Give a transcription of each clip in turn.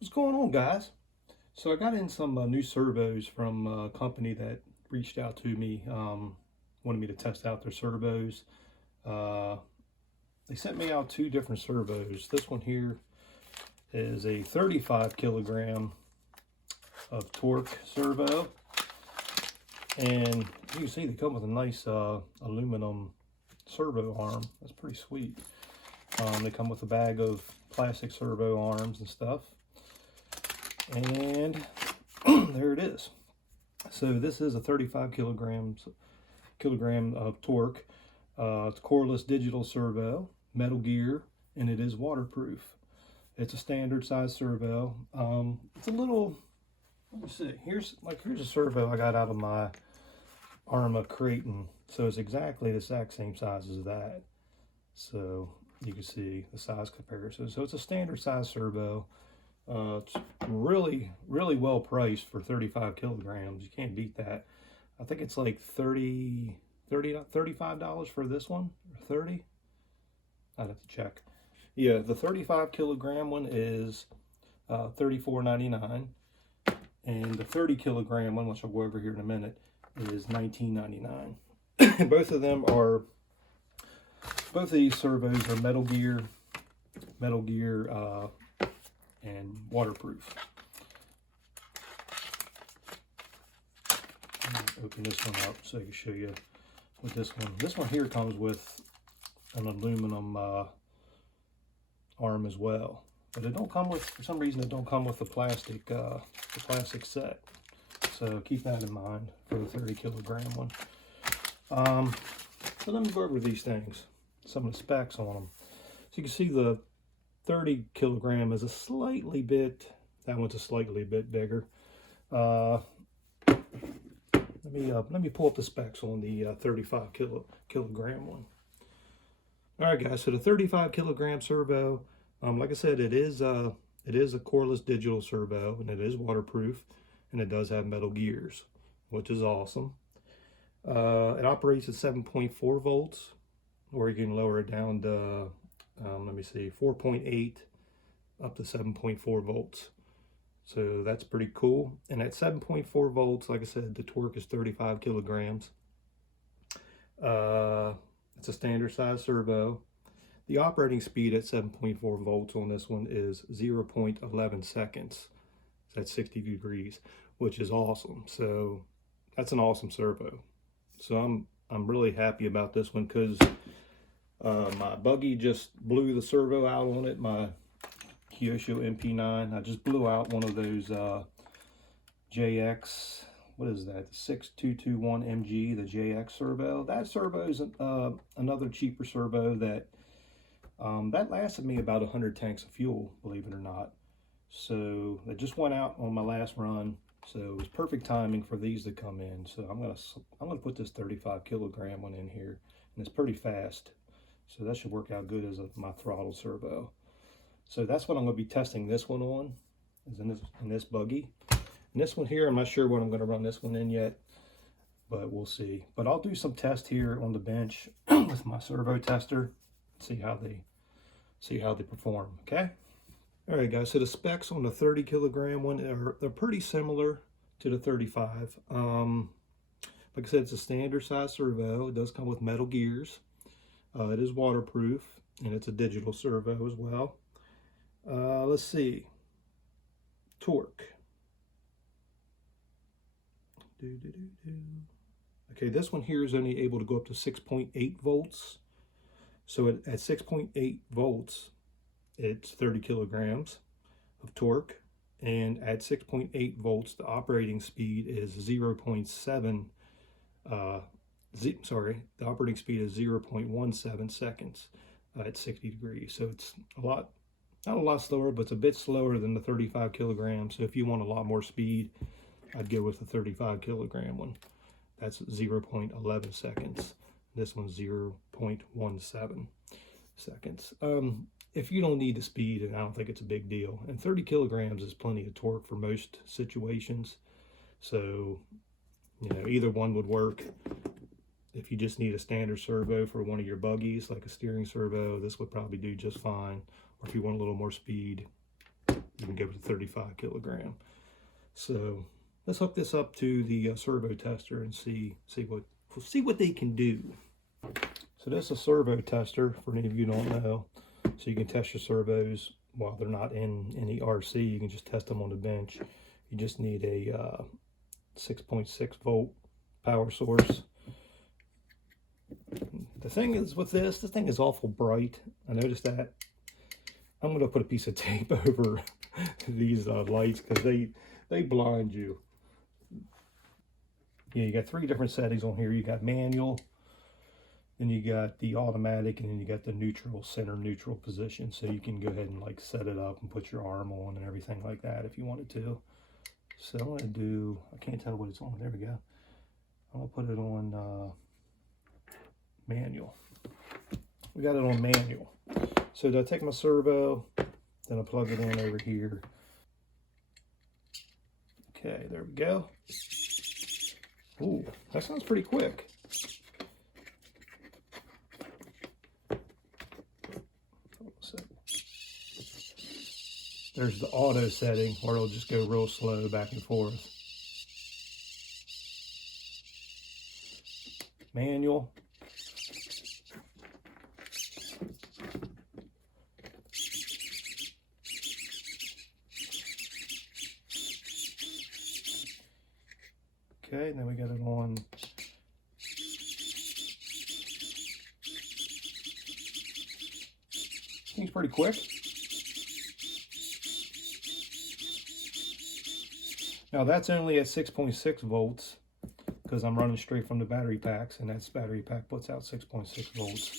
What's going on, guys? So I got in some new servos from a company that reached out to me, wanted me to test out their servos. Uh, they sent me out two different servos. This one here is a 35 kilogram of torque servo, and you can see they come with a nice aluminum servo arm. That's pretty sweet. They come with a bag of plastic servo arms and stuff. And there it is. So this is a 35 kilogram of torque. It's coreless digital servo, metal gear, and it is waterproof. It's a standard size servo. It's a little, let me see, here's a servo I got out of my Arma Creighton. So it's exactly the exact same size as that. So you can see the size comparison. So it's a standard size servo. It's really well priced for 35 kilograms. You can't beat that. I think it's like $35 for this one, or 30. I'd have to check. Yeah, the 35 kilogram one is $34.99, and the 30 kilogram one, which I'll go over here in a minute, is $19.99. Both of these servos are metal gear and waterproof. Open this one up so I can show you with this one. This one here comes with an aluminum arm as well, but it don't come with, for some reason, it don't come with the plastic set. So keep that in mind for the 30 kilogram one. So let me go over these things, some of the specs on them. So you can see the 30 kilogram is that one's a slightly bit bigger. Let me pull up the specs on the 35 kilogram one. All right, guys. So the 35 kilogram servo, like I said, it is a coreless digital servo, and it is waterproof, and it does have metal gears, which is awesome. It operates at 7.4 volts, or you can lower it down to 4.8 up to 7.4 volts. So that's pretty cool. And at 7.4 volts, like I said, the torque is 35 kilograms. It's a standard size servo. The operating speed at 7.4 volts on this one is 0.11 seconds. That's 60 degrees, which is awesome. So that's an awesome servo. So I'm really happy about this one, because my buggy just blew the servo out on it, my Kyosho MP9. I just blew out one of those JX, what is that, 6221MG, the JX servo. That servo is another cheaper servo that lasted me about 100 tanks of fuel, believe it or not. So it just went out on my last run, so it was perfect timing for these to come in. So I'm gonna put this 35 kilogram one in here, and it's pretty fast. So that should work out good as my throttle servo. So that's what I'm going to be testing this one on, is in this buggy. And this one here, I'm not sure what I'm going to run this one in yet, but we'll see. But I'll do some tests here on the bench with my servo tester, see how they perform. Okay. All right, guys. So the specs on the 30 kilogram one they're pretty similar to the 35. Like I said, it's a standard size servo. It does come with metal gears. It is waterproof, and it's a digital servo as well. Let's see. Torque. Okay, this one here is only able to go up to 6.8 volts. So at 6.8 volts, it's 30 kilograms of torque. And at 6.8 volts, the operating speed is 0.7 the operating speed is 0.17 seconds at 60 degrees. So it's not a lot slower, but it's a bit slower than the 35 kilograms. So if you want a lot more speed, I'd go with the 35 kilogram one. That's 0.11 seconds. This one's 0.17 seconds. If you don't need the speed, and I don't think it's a big deal. And 30 kilograms is plenty of torque for most situations. So, either one would work. If you just need a standard servo for one of your buggies, like a steering servo, this would probably do just fine. Or if you want a little more speed, you can go to 35 kilogram. So let's hook this up to the servo tester and see what they can do. So this is a servo tester for any of you who don't know. So you can test your servos while they're not in any RC. You can just test them on the bench. You just need a 6.6 volt power source. The thing is with this thing is awful bright. I noticed that. I'm going to put a piece of tape over these lights because they blind you. Yeah, you got 3 different settings on here. You got manual, then you got the automatic, and then you got the neutral, center neutral position. So you can go ahead and like set it up and put your arm on and everything like that if you wanted to. So I'm going to do, I can't tell what it's on. There we go. I'm going to put it on manual. We got it on manual. So I take my servo, then I plug it in over here. Okay, there we go. Ooh, that sounds pretty quick. There's the auto setting where it'll just go real slow back and forth. Manual. Okay, and then we got it on seems pretty quick. Now that's only at 6.6 volts because I'm running straight from the battery packs, and that battery pack puts out 6.6 volts.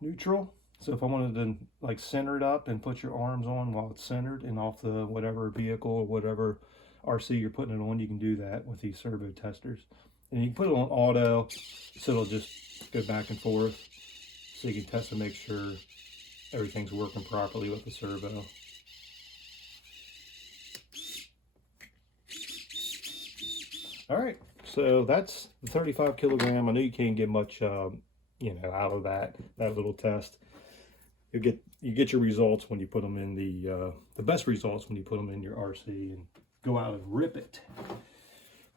Neutral. So if I wanted to like center it up and put your arms on while it's centered and off the whatever vehicle or whatever RC you're putting it on, you can do that with these servo testers. And you can put it on auto, so it'll just go back and forth. So you can test to make sure everything's working properly with the servo. All right, so that's the 35 kilogram. I know you can't get much, out of that little test. You get your results when you put them in the best results when you put them in your RC and go out and rip it.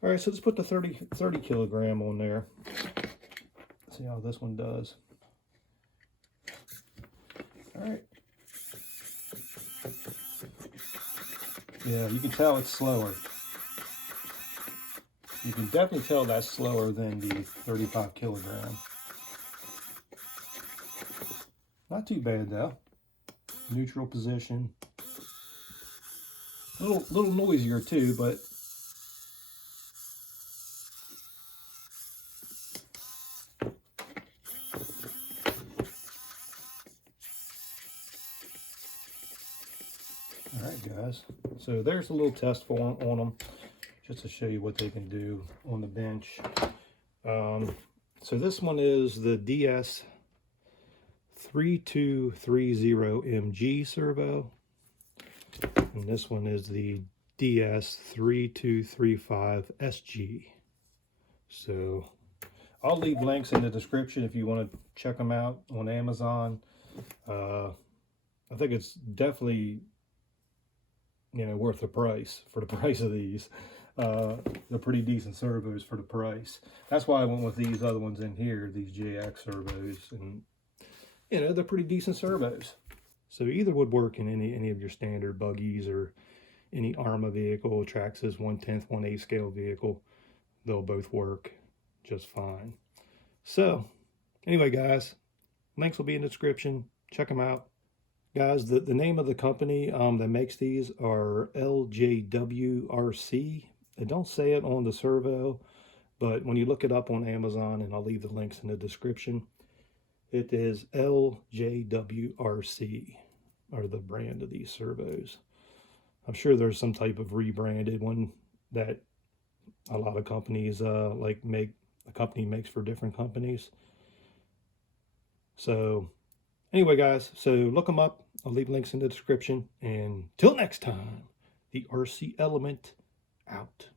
All right, so let's put the 30 kilogram on there. See how this one does. All right. Yeah, you can tell it's slower. You can definitely tell that's slower than the 35 kilogram. Not too bad though. Neutral position. A little noisier too, but all right, guys. So there's a little test form on them, just to show you what they can do on the bench. So this one is the DS 3230MG servo, and this one is the DS3235SG. So I'll leave links in the description if you want to check them out on Amazon. I think it's definitely worth the price for the price of these. They're pretty decent servos for the price. That's why I went with these other ones in here, these JX servos, and they're pretty decent servos. So either would work in any of your standard buggies or any ARMA vehicle, Traxxas 1/10, 1/8 scale vehicle. They'll both work just fine. So anyway, guys, links will be in the description. Check them out. Guys, the name of the company that makes these are LJWRC. They don't say it on the servo, but when you look it up on Amazon, and I'll leave the links in the description, it is LJWRC, are the brand of these servos. I'm sure there's some type of rebranded one that a lot of companies a company makes for different companies. So anyway, guys, so look them up. I'll leave links in the description. And till next time, the RC Element out.